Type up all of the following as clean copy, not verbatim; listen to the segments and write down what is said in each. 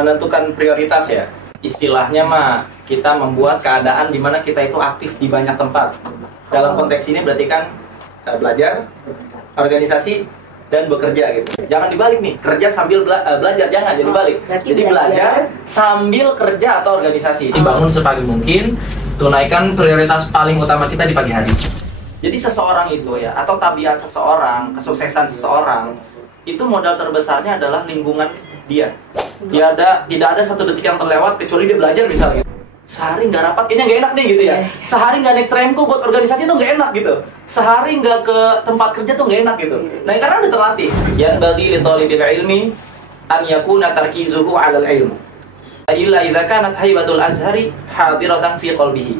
menentukan prioritas ya. Istilahnya mah kita membuat keadaan di mana kita itu aktif di banyak tempat. Dalam konteks ini berarti kan belajar, organisasi, dan bekerja gitu. Jangan dibalik nih, kerja sambil belajar, jangan jadi balik. Jadi belajar sambil kerja atau organisasi. Bangun sepagi mungkin, tunaikan prioritas paling utama kita di pagi hari. Jadi seseorang itu ya, atau tabiat seseorang, kesuksesan seseorang, itu modal terbesarnya adalah lingkungan dia. Tidak ada satu detik yang terlewat kecuali dia belajar misalnya. Sehari nggak rapat kayaknya nggak enak nih gitu ya. Sehari nggak naik tremko buat organisasi tuh nggak enak gitu. Sehari nggak ke tempat kerja tuh nggak enak gitu. Nah karena udah terlatih. Yang bagi li thalibil ilmi an yakuna tarkizuhu 'alal ilm. Illa idza kanat haibatul azhari hadiratan fi qalbihi.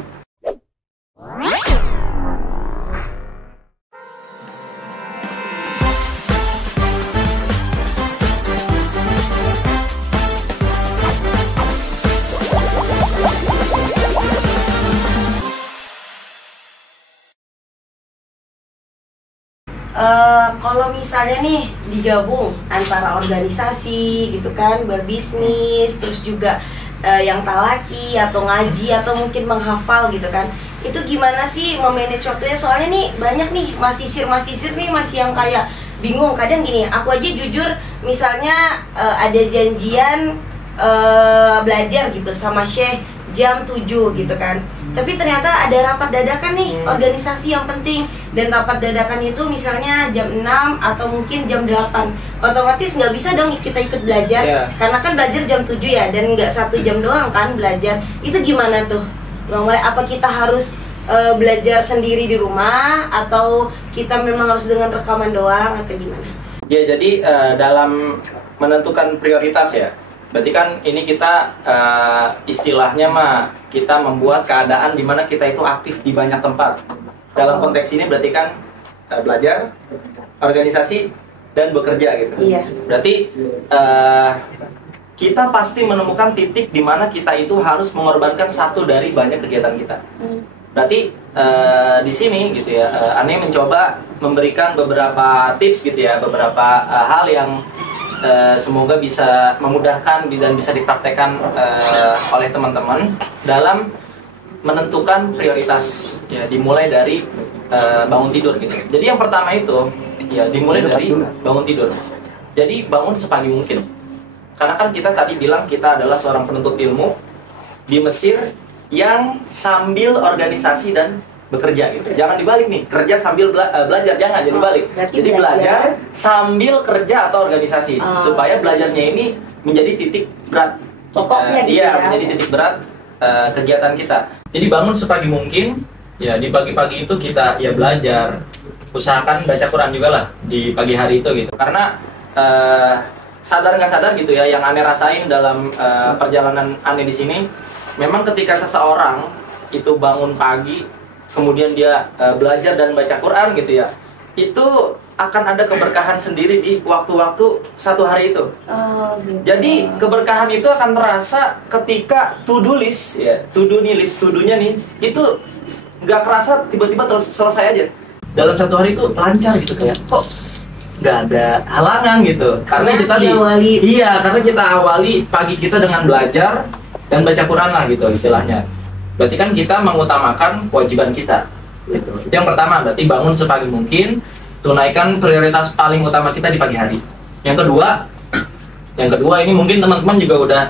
Kalau misalnya nih digabung antara organisasi gitu kan, berbisnis, terus juga yang talaki atau ngaji atau mungkin menghafal gitu kan, itu gimana sih memanage waktunya? Soalnya nih banyak nih masisir nih masih yang kayak bingung. Kadang gini, aku aja jujur misalnya ada janjian belajar gitu sama Syekh jam 7 gitu kan, tapi ternyata ada rapat dadakan nih, organisasi yang penting, dan rapat dadakan itu misalnya jam 6 atau mungkin jam 8, otomatis nggak bisa dong kita ikut belajar, karena kan belajar jam 7 ya, dan nggak 1 jam doang kan belajar. Itu gimana tuh Bang Mulai? Apa kita harus belajar sendiri di rumah, atau kita memang harus dengan rekaman doang, atau gimana? Ya jadi dalam menentukan prioritas ya, berarti kan ini kita istilahnya mah kita membuat keadaan di mana kita itu aktif di banyak tempat. Dalam konteks ini berarti kan belajar, organisasi, dan bekerja gitu. Iya. Berarti kita pasti menemukan titik di mana kita itu harus mengorbankan satu dari banyak kegiatan kita. Berarti di sini gitu ya, Ane mencoba memberikan beberapa tips gitu ya, beberapa hal yang semoga bisa memudahkan dan bisa dipraktekkan oleh teman-teman dalam menentukan prioritas ya, dimulai dari bangun tidur gitu. Jadi yang pertama itu ya dimulai dari bangun tidur. Jadi bangun sepagi mungkin. Karena kan kita tadi bilang kita adalah seorang penuntut ilmu di Mesir yang sambil organisasi dan bekerja gitu. Jangan dibalik nih, kerja sambil belajar, jangan jadi balik. Jadi belajar sambil kerja atau organisasi, supaya belajarnya ini menjadi titik berat. Pokoknya gitu ya. Menjadi titik berat kegiatan kita. Jadi bangun sepagi mungkin, ya di pagi-pagi itu kita ya belajar. Usahakan baca Quran juga lah di pagi hari itu gitu. Karena sadar nggak sadar gitu ya, yang Ane rasain dalam perjalanan Ane di sini, memang ketika seseorang itu bangun pagi kemudian dia belajar dan baca Quran gitu ya, itu akan ada keberkahan sendiri di waktu-waktu satu hari itu. Gitu. Jadi keberkahan itu akan terasa ketika to-do list ya, to-do-nya nih itu nggak kerasa tiba-tiba selesai aja. Dalam satu hari itu lancar gitu, kayak kok nggak ada halangan gitu. Karena kita karena kita awali pagi kita dengan belajar dan baca Quran lah gitu istilahnya. Berarti kan kita mengutamakan kewajiban kita gitu. Itu yang pertama, berarti bangun sepagi mungkin, tunaikan prioritas paling utama kita di pagi hari. Yang kedua ini mungkin teman-teman juga udah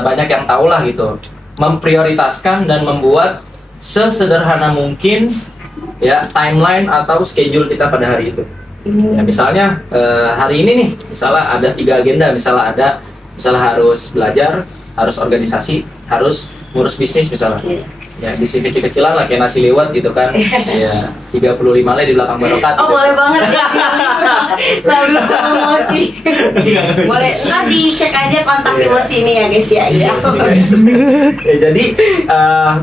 banyak yang tahu lah gitu, memprioritaskan dan membuat sesederhana mungkin ya timeline atau schedule kita pada hari itu. Ya, misalnya hari ini nih, misalnya ada 3 agenda, misalnya harus belajar, harus organisasi, harus ngurus bisnis misalnya. Ya, bisnis kecil-kecilan lah kayak nasi lewat gitu kan. Ya, 35 leh di belakang barokat. Oh, gitu. Boleh banget ya. Sambil promosi. Boleh, ntar dicek aja kontak di bawah sini ya guys ya. Ya, jadi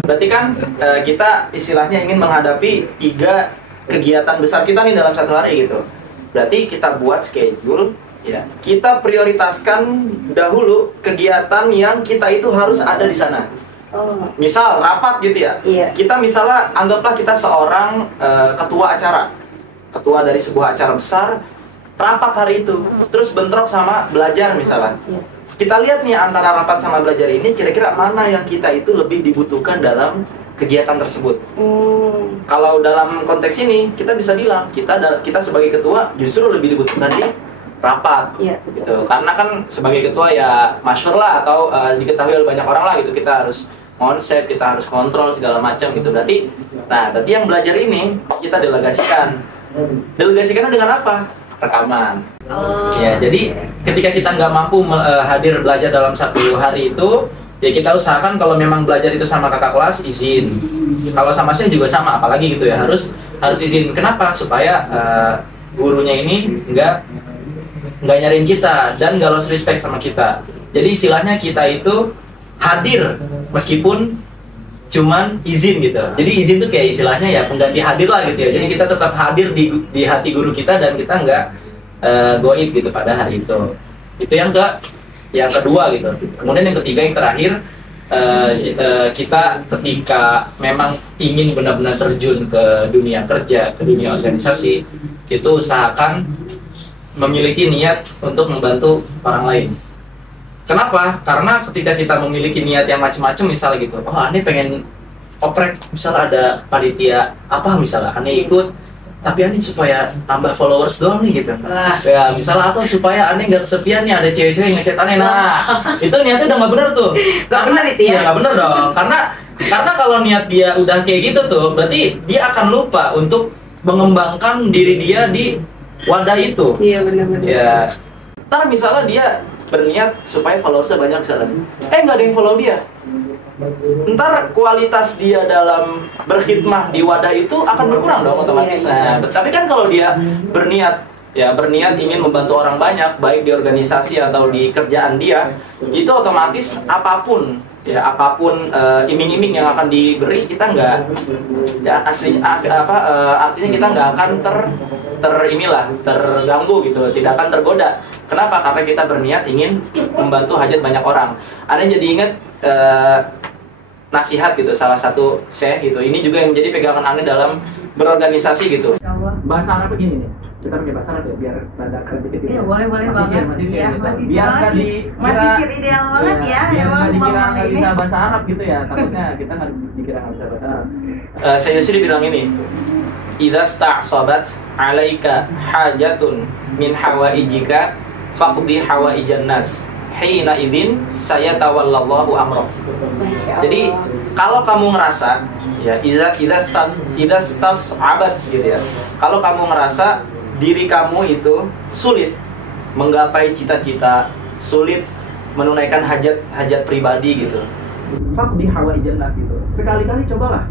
berarti kan kita istilahnya ingin menghadapi 3 kegiatan besar kita nih dalam satu hari gitu. Berarti kita buat schedule ya. Kita prioritaskan dahulu kegiatan yang kita itu harus ada di sana. Misal rapat gitu ya. Kita misalnya anggaplah kita seorang ketua acara, ketua dari sebuah acara besar, rapat hari itu, terus bentrok sama belajar misalnya. kita lihat nih antara rapat sama belajar ini, kira-kira mana yang kita itu lebih dibutuhkan dalam kegiatan tersebut. Kalau dalam konteks ini kita bisa bilang kita sebagai ketua justru lebih dibutuhkan di rapat, gitu. Karena kan sebagai ketua ya masyhur lah atau diketahui oleh banyak orang lah gitu. Kita harus konsep, kita harus kontrol segala macam gitu. Berarti yang belajar ini kita delegasikan. Delegasikannya dengan apa? Rekaman. Ya, jadi ketika kita nggak mampu hadir belajar dalam satu hari itu, ya kita usahakan kalau memang belajar itu sama kakak kelas izin. Kalau sama saya juga sama, apalagi gitu ya harus izin. Kenapa? Supaya gurunya ini nggak nyariin kita dan nggak lost respect sama kita. Jadi istilahnya kita itu hadir meskipun cuman izin gitu. Jadi izin tuh kayak istilahnya ya pengganti hadir lah gitu ya. Jadi kita tetap hadir di hati guru kita dan kita nggak goib gitu pada hari itu. Itu yang kedua gitu. Kemudian yang ketiga, yang terakhir, kita ketika memang ingin benar-benar terjun ke dunia kerja, ke dunia organisasi, itu usahakan memiliki niat untuk membantu orang lain. Kenapa? Karena ketika kita memiliki niat yang macam-macam, misalnya gitu, oh aneh pengen oprek, misalnya ada panitia apa misalnya, aneh ikut, tapi aneh supaya nambah followers doang nih gitu. Ya misalnya, atau supaya aneh nggak kesepian nih, ada cewek-cewek ngechat aneh. Nah, itu niatnya udah nggak benar tuh. Nggak benar itu ya? Nggak benar dong. Karena kalau niat dia udah kayak gitu tuh, berarti dia akan lupa untuk mengembangkan diri dia di wadah itu. Iya benar-benar. Ya, ntar misalnya dia berniat supaya followersnya banyak misalnya, nggak ada yang follow dia, ntar kualitas dia dalam berkhidmah di wadah itu akan berkurang dong otomatis. Nah, tapi kan kalau dia berniat ingin membantu orang banyak, baik di organisasi atau di kerjaan dia, itu otomatis apapun iming-iming yang akan diberi, kita nggak, ya artinya kita nggak akan terganggu gitu, tidak akan tergoda. Kenapa? Karena kita berniat ingin membantu hajat banyak orang. Aneh jadi ingat nasihat gitu, salah satu syekh gitu. Ini juga yang menjadi pegangan aneh dalam berorganisasi gitu. Bahasa Arab begini nih. Kita pakai bahasa Arab ya, biar rada kredit gitu. Iya, boleh banget. Masih biar nggak ideal banget ya. Nggak dikira nggak bisa bahasa Arab gitu ya. Takutnya kita nggak dikira nggak bisa bahasa Arab. Sayyidi bilang ini, idza sta'sabat 'alaika hajatun min hawaijika faqdi hawaijan nas. Hina idzin sayatawallallahu amra. Jadi kalau kamu ngerasa ya idza stas'abat gitu ya. Kalau kamu ngerasa diri kamu itu sulit menggapai cita-cita, sulit menunaikan hajat pribadi gitu, faqdi hawaijan nas gitu. Sekali-kali cobalah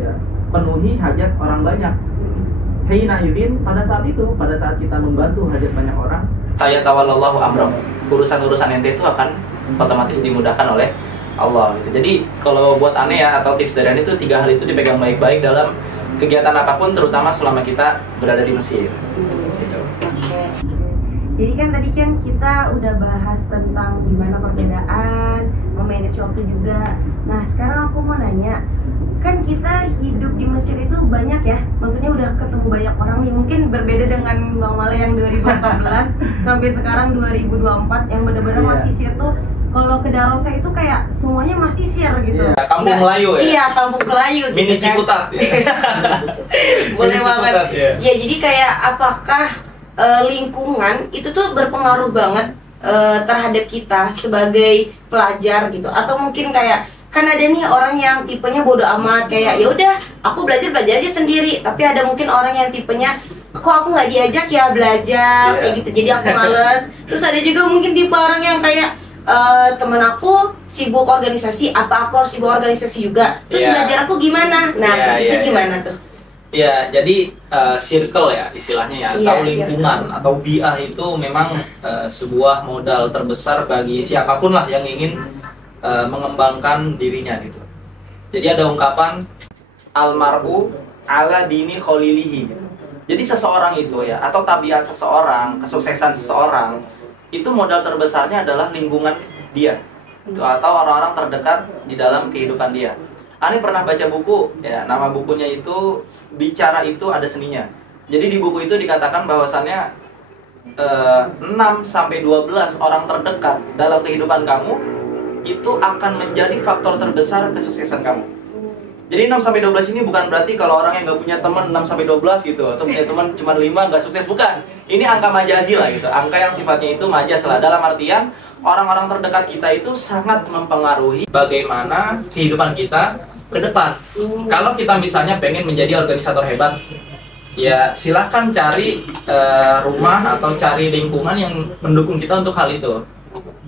ya, penuhi hajat orang banyak. Hina idzin, pada saat kita membantu hajat banyak orang, sayatawallahu amra. Urusan-urusan ente itu akan otomatis dimudahkan oleh Allah gitu. Jadi kalau buat aneh ya, atau tips dari aneh itu 3 hal itu dipegang baik-baik dalam kegiatan apapun, terutama selama kita berada di Mesir gitu. Jadi kan tadi kan kita udah bahas tentang gimana perbedaan, memanage waktu juga. Nah sekarang aku mau nanya, kan kita hidup di Mesir itu banyak ya, maksudnya udah ketemu banyak orang nih, mungkin berbeda dengan Bang Male yang 2014 sampai sekarang 2024 yang benar-benar masih sir tuh. Kalau ke Darosa itu kayak semuanya masih share gitu. Iya, kampung Melayu ya. Iya, kampung Melayu gitu. Mini Ciputat ya. Boleh banget. Ya. Ya, jadi kayak apakah lingkungan itu tuh berpengaruh banget terhadap kita sebagai pelajar gitu, atau mungkin kayak kan ada nih orang yang tipenya bodo amat, kayak ya udah aku belajar aja sendiri, tapi ada mungkin orang yang tipenya kok aku nggak diajak ya belajar kayak gitu, jadi aku males. Terus ada juga mungkin tipe orang yang kayak temen aku sibuk organisasi, apa aku harus sibuk organisasi juga, terus belajar aku gimana? Nah itu gimana tuh? Ya, jadi circle ya istilahnya ya, atau lingkungan atau biah itu memang sebuah modal terbesar bagi siapapun lah yang ingin mengembangkan dirinya gitu. Jadi ada ungkapan almar'u ala dini khalilihi. Jadi seseorang itu ya, atau tabiat seseorang, kesuksesan seseorang itu modal terbesarnya adalah lingkungan dia itu, atau orang-orang terdekat di dalam kehidupan dia. Ani pernah baca buku ya, nama bukunya itu Bicara Itu Ada Seninya. Jadi di buku itu dikatakan bahwasannya 6-12 orang terdekat dalam kehidupan kamu itu akan menjadi faktor terbesar kesuksesan kamu. Jadi 6-12 ini bukan berarti kalau orang yang nggak punya teman 6-12 gitu, atau punya teman cuma 5 nggak sukses, bukan. Ini angka majazi lah gitu, angka yang sifatnya itu majaz lah. Dalam artian orang-orang terdekat kita itu sangat mempengaruhi bagaimana kehidupan kita ke depan. Kalau kita misalnya pengen menjadi organisator hebat, ya silahkan cari rumah atau cari lingkungan yang mendukung kita untuk hal itu.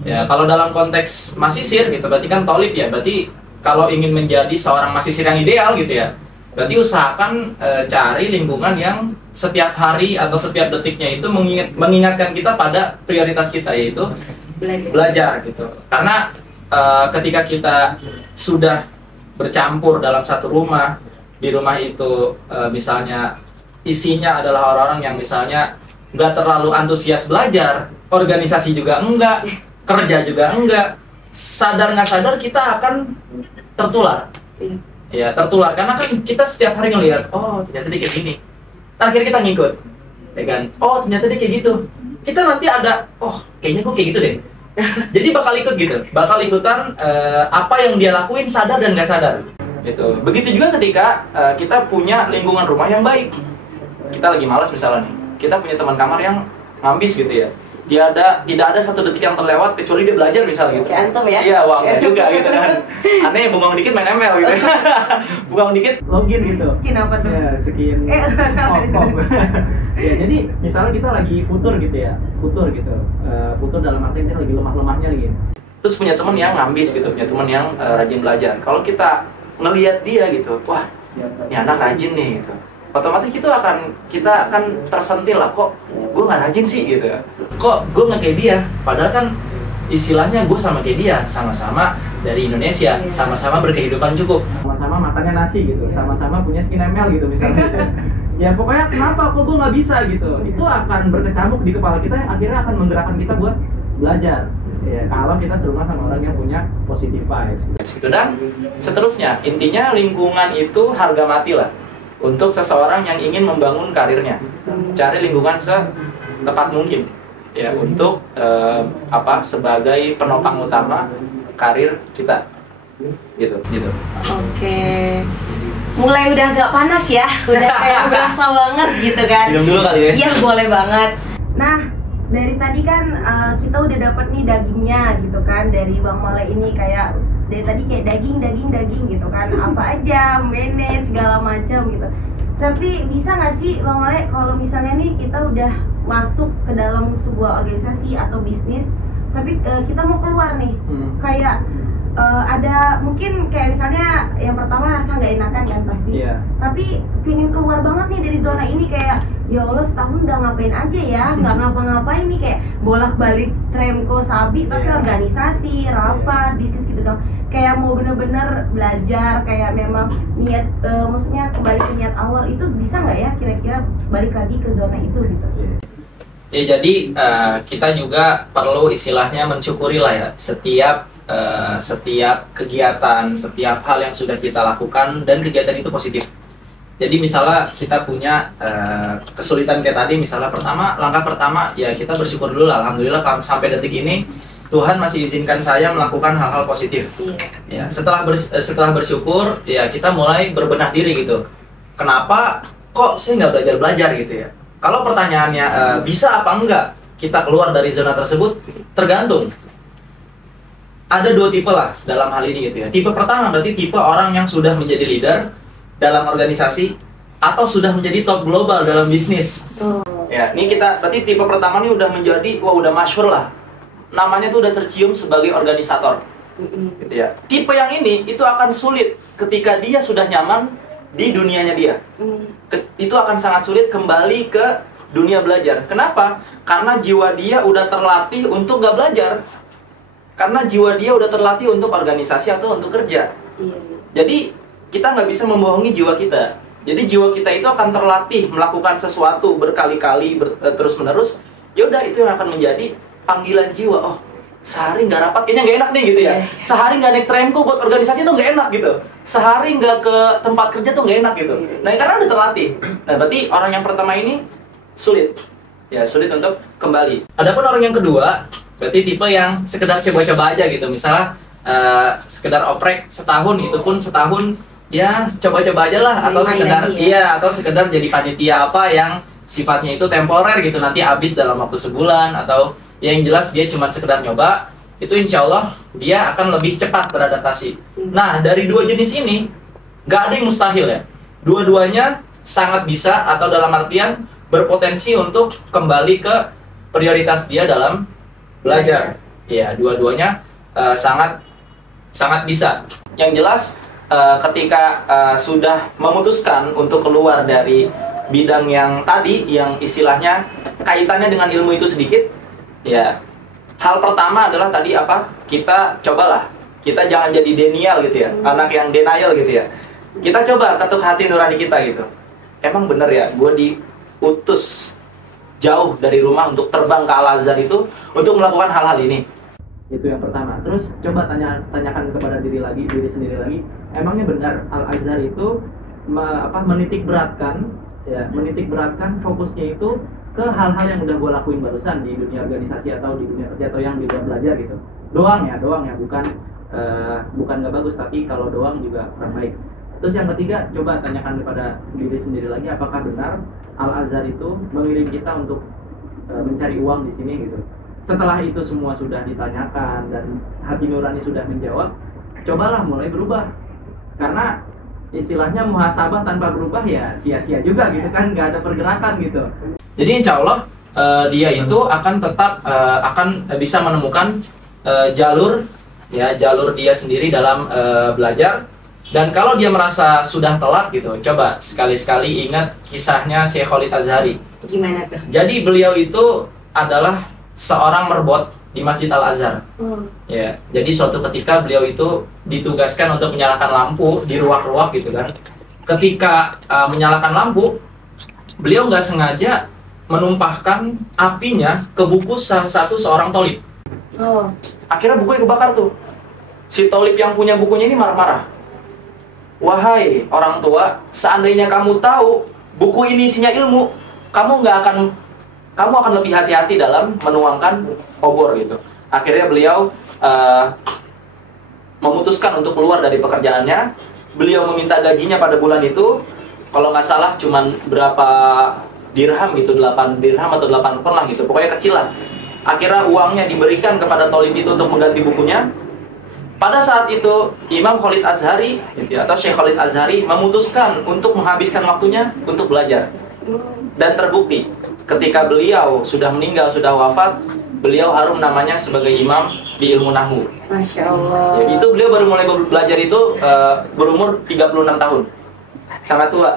Ya kalau dalam konteks masisir gitu, berarti kan tolib ya, berarti kalau ingin menjadi seorang masisir yang ideal gitu ya, berarti usahakan cari lingkungan yang setiap hari atau setiap detiknya itu mengingatkan kita pada prioritas kita, yaitu belajar gitu. Karena ketika kita sudah bercampur dalam satu rumah, di rumah itu misalnya isinya adalah orang-orang yang misalnya nggak terlalu antusias belajar, organisasi juga enggak, kerja juga enggak, sadar nggak sadar kita akan tertular. Ya tertular, karena kan kita setiap hari ngelihat, oh ternyata dia kayak gini, akhirnya kita ngikut, ya kan? Oh ternyata dia kayak gitu, kita nanti ada, oh kayaknya gue kayak gitu deh. Jadi bakal ikut gitu, bakal ikutan apa yang dia lakuin, sadar dan nggak sadar gitu. Begitu juga ketika kita punya lingkungan rumah yang baik. Kita lagi malas misalnya nih, kita punya teman kamar yang ngambis gitu ya, tidak ada satu detik yang terlewat kecuali dia belajar misalnya gitu. Kayak antum ya? Iya, wah enggak juga gitu kan. Aneh bengong dikit main ML gitu. Bengong dikit login gitu. Skin apa tuh? Ya, skin. Ya, jadi misalnya kita lagi futur gitu ya. Futur gitu. Futur dalam arti kita lagi lemah-lemahnya gitu. Terus punya teman yang ngambis gitu, punya teman yang rajin belajar. Kalau kita ngelihat dia gitu, wah, ini anak rajin nih gitu. Otomatis kita akan tersentil lah, kok gue nggak rajin sih gitu, kok gue nggak kayak dia, padahal kan istilahnya gue sama kayak dia, sama-sama dari Indonesia, sama-sama berkehidupan cukup, sama-sama makannya nasi gitu, sama-sama punya skin ML gitu misalnya. Ya pokoknya kenapa kok gue nggak bisa gitu, itu akan berkecamuk di kepala kita yang akhirnya akan menggerakkan kita buat belajar. Ya, kalau kita serumah sama orang yang punya positive vibes gitu. Dan seterusnya, intinya lingkungan itu harga mati lah untuk seseorang yang ingin membangun karirnya. Cari lingkungan setepat mungkin ya untuk sebagai penopang utama karir kita gitu. Oke. Mulai udah agak panas ya, udah kayak berasa banget gitu kan. Minum dulu kali ya. Iya, boleh banget. Nah, dari tadi kan kita udah dapet nih dagingnya gitu kan, dari Bang Mole ini kayak dari tadi kayak daging gitu kan, apa aja manage segala macam gitu. Tapi bisa nggak sih Bang Mole kalau misalnya nih kita udah masuk ke dalam sebuah organisasi atau bisnis, tapi kita mau keluar nih, kayak ada mungkin kayak misalnya yang pertama rasa nggak enakan kan pasti, tapi pingin keluar banget nih dari zona ini, kayak ya Allah setahun udah ngapain aja ya, nggak ngapa-ngapain nih, kayak bolak-balik Tremco Sabi tapi organisasi, rapat, bisnis gitu dong, kayak mau bener-bener belajar, kayak memang niat, maksudnya kembali ke niat awal itu bisa nggak ya kira-kira balik lagi ke zona itu gitu? Ya jadi kita juga perlu istilahnya mensyukuri lah ya setiap kegiatan, setiap hal yang sudah kita lakukan dan kegiatan itu positif. Jadi misalnya kita punya kesulitan kayak tadi, misalnya langkah pertama ya kita bersyukur dulu lah, alhamdulillah sampai detik ini Tuhan masih izinkan saya melakukan hal-hal positif. Ya, setelah bersyukur ya kita mulai berbenah diri gitu. Kenapa kok saya nggak belajar gitu ya? Kalau pertanyaannya bisa apa enggak kita keluar dari zona tersebut, tergantung. Ada dua tipe lah dalam hal ini gitu ya. Tipe pertama berarti tipe orang yang sudah menjadi leader dalam organisasi atau sudah menjadi top global dalam bisnis. Ya, ini kita berarti tipe pertama ini udah menjadi, udah masyhur lah. Namanya tuh udah tercium sebagai organisator. Gitu ya. Tipe yang ini itu akan sulit ketika dia sudah nyaman di dunianya dia. Itu akan sangat sulit kembali ke dunia belajar. Kenapa? Karena jiwa dia udah terlatih untuk gak belajar. Karena jiwa dia udah terlatih untuk organisasi atau untuk kerja. Jadi kita nggak bisa membohongi jiwa kita. Jadi jiwa kita itu akan terlatih melakukan sesuatu berkali-kali terus menerus. Ya udah, itu yang akan menjadi panggilan jiwa. Oh, sehari nggak rapat kayaknya nggak enak nih gitu ya. Sehari nggak naik Tremco buat organisasi tuh nggak enak gitu. Sehari nggak ke tempat kerja tuh nggak enak gitu. Nah, karena udah terlatih. Nah, berarti orang yang pertama ini sulit. ya sulit untuk kembali. Adapun orang yang kedua, berarti tipe yang sekedar coba-coba aja gitu. Misalnya sekedar oprek setahun, itu pun setahun ya coba-coba aja lah, atau sekedar atau sekedar jadi panitia apa yang sifatnya itu temporer gitu, nanti habis dalam waktu sebulan, atau ya yang jelas dia cuma sekedar nyoba. Itu insya Allah dia akan lebih cepat beradaptasi. Nah, dari dua jenis ini nggak ada yang mustahil ya. Dua-duanya sangat bisa, atau dalam artian berpotensi untuk kembali ke prioritas dia dalam belajar. Ya, dua-duanya sangat bisa. Yang jelas ketika sudah memutuskan untuk keluar dari bidang yang tadi, yang istilahnya kaitannya dengan ilmu itu sedikit, ya hal pertama adalah tadi apa? Kita cobalah. Kita jangan jadi denial gitu ya. Anak yang denial gitu ya. Kita coba ketuk hati nurani kita gitu. Emang bener ya, gue diutus jauh dari rumah untuk terbang ke Al-Azhar itu untuk melakukan hal-hal ini. Itu yang pertama. Terus coba tanyakan kepada diri sendiri lagi. Emangnya benar Al-Azhar itu menitik beratkan fokusnya itu ke hal-hal yang udah gue lakuin barusan di dunia organisasi atau di dunia kerja atau yang di luar belajar gitu. Doang ya, bukan nggak bagus, tapi kalau doang juga kurang baik. Terus yang ketiga, coba tanyakan kepada diri sendiri lagi, apakah benar Al-Azhar itu mengirim kita untuk mencari uang di sini gitu. Setelah itu semua sudah ditanyakan dan hati nurani sudah menjawab, cobalah mulai berubah. Karena istilahnya muhasabah tanpa berubah ya sia-sia juga gitu kan, nggak ada pergerakan gitu. Jadi insya Allah dia itu akan tetap akan bisa menemukan jalur dia sendiri dalam belajar. Dan kalau dia merasa sudah telat gitu, coba sekali-sekali ingat kisahnya Syekh Khalid Azhari. Gimana tuh? Jadi beliau itu adalah seorang merbot di Masjid Al-Azhar. Ya, jadi suatu ketika beliau itu ditugaskan untuk menyalakan lampu di ruak-ruak gitu kan. Ketika menyalakan lampu, beliau nggak sengaja menumpahkan apinya ke buku salah satu seorang tolib. Akhirnya bukunya kebakar tuh. Si tolib yang punya bukunya ini marah-marah. Wahai orang tua, seandainya kamu tahu buku ini isinya ilmu, kamu akan lebih hati-hati dalam menuangkan obor gitu. Akhirnya beliau memutuskan untuk keluar dari pekerjaannya. Beliau meminta gajinya pada bulan itu, kalau nggak salah cuman berapa dirham gitu, 8 dirham atau 8 pon lah gitu, pokoknya kecil lah. Akhirnya uangnya diberikan kepada tolib itu untuk mengganti bukunya. Pada saat itu Imam Khalid Azhari gitu ya, atau Syekh Khalid Azhari memutuskan untuk menghabiskan waktunya untuk belajar. Dan terbukti ketika beliau sudah meninggal, sudah wafat, beliau harum namanya sebagai imam di ilmu nahwu. Masya Allah. Jadi itu beliau baru mulai belajar itu berumur 36 tahun. Sangat tua.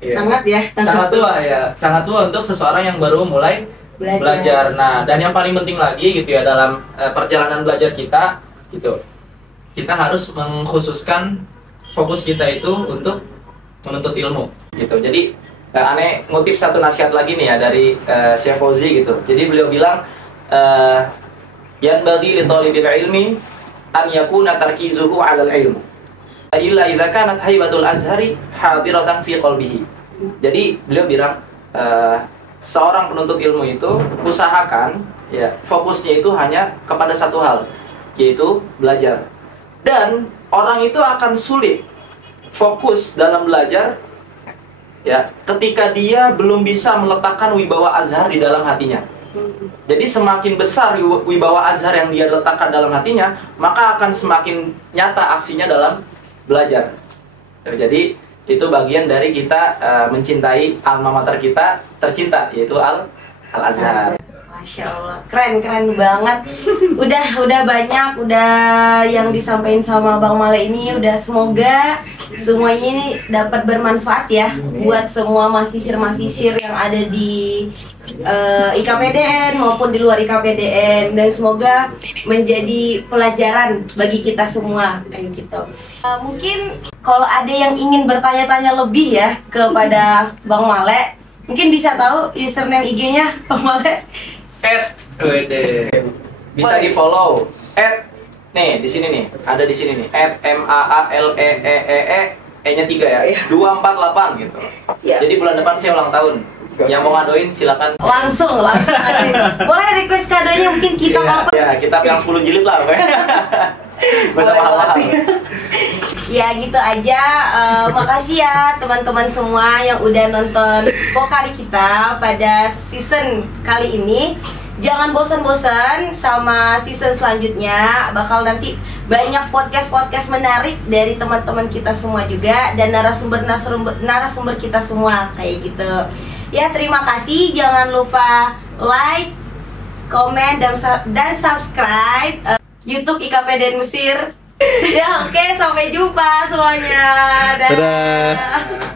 Sangat ya. Sangat tua ya. Sangat tua untuk seseorang yang baru mulai belajar. Nah, dan yang paling penting lagi gitu ya dalam perjalanan belajar kita gitu, kita harus mengkhususkan fokus kita itu untuk menuntut ilmu gitu. Jadi aneh ngutip satu nasihat lagi nih ya dari Syekh Fauzi gitu. Jadi beliau bilang yanbaghi li thalibil ilmi an yakuna tarkizuhu 'alal ilm illa idza kanat haibatul azhari hadiratan fi qalbihi. Jadi beliau bilang seorang penuntut ilmu itu usahakan ya fokusnya itu hanya kepada satu hal, yaitu belajar. Dan orang itu akan sulit fokus dalam belajar ya ketika dia belum bisa meletakkan wibawa azhar di dalam hatinya. Jadi semakin besar wibawa azhar yang dia letakkan dalam hatinya, maka akan semakin nyata aksinya dalam belajar. Jadi itu bagian dari kita mencintai alma mater kita tercinta, yaitu Al-Azhar. Masya Allah, keren banget. Udah banyak, yang disampaikan sama Bang Male ini. Udah semoga semuanya ini dapat bermanfaat ya buat semua mahasiswa yang ada di IKPDN maupun di luar IKPDN, dan semoga menjadi pelajaran bagi kita semua kayak gitu. Mungkin kalau ada yang ingin bertanya-tanya lebih ya kepada Bang Male, mungkin bisa tahu username IG-nya Bang Male. Bisa di follow nih di sini nih, ada di sini nih @MAALEEE E nya 3 ya, 248 gitu. Jadi bulan depan saya ulang tahun. Yang mau ngadoin silakan. Langsung adoin. Boleh request kadonya mungkin kita apa? Ya, kita yang 10 jilid lah. Masa mahal-mahal. Ya gitu aja. Makasih ya teman-teman semua yang udah nonton Pokari kita pada season kali ini. Jangan bosan-bosan sama season selanjutnya. Bakal nanti banyak podcast-podcast menarik dari teman-teman kita semua juga, dan narasumber kita semua kayak gitu. Ya, terima kasih. Jangan lupa like, komen, dan subscribe YouTube IKPDN Mesir. Ya, oke, sampai jumpa semuanya. Dadah.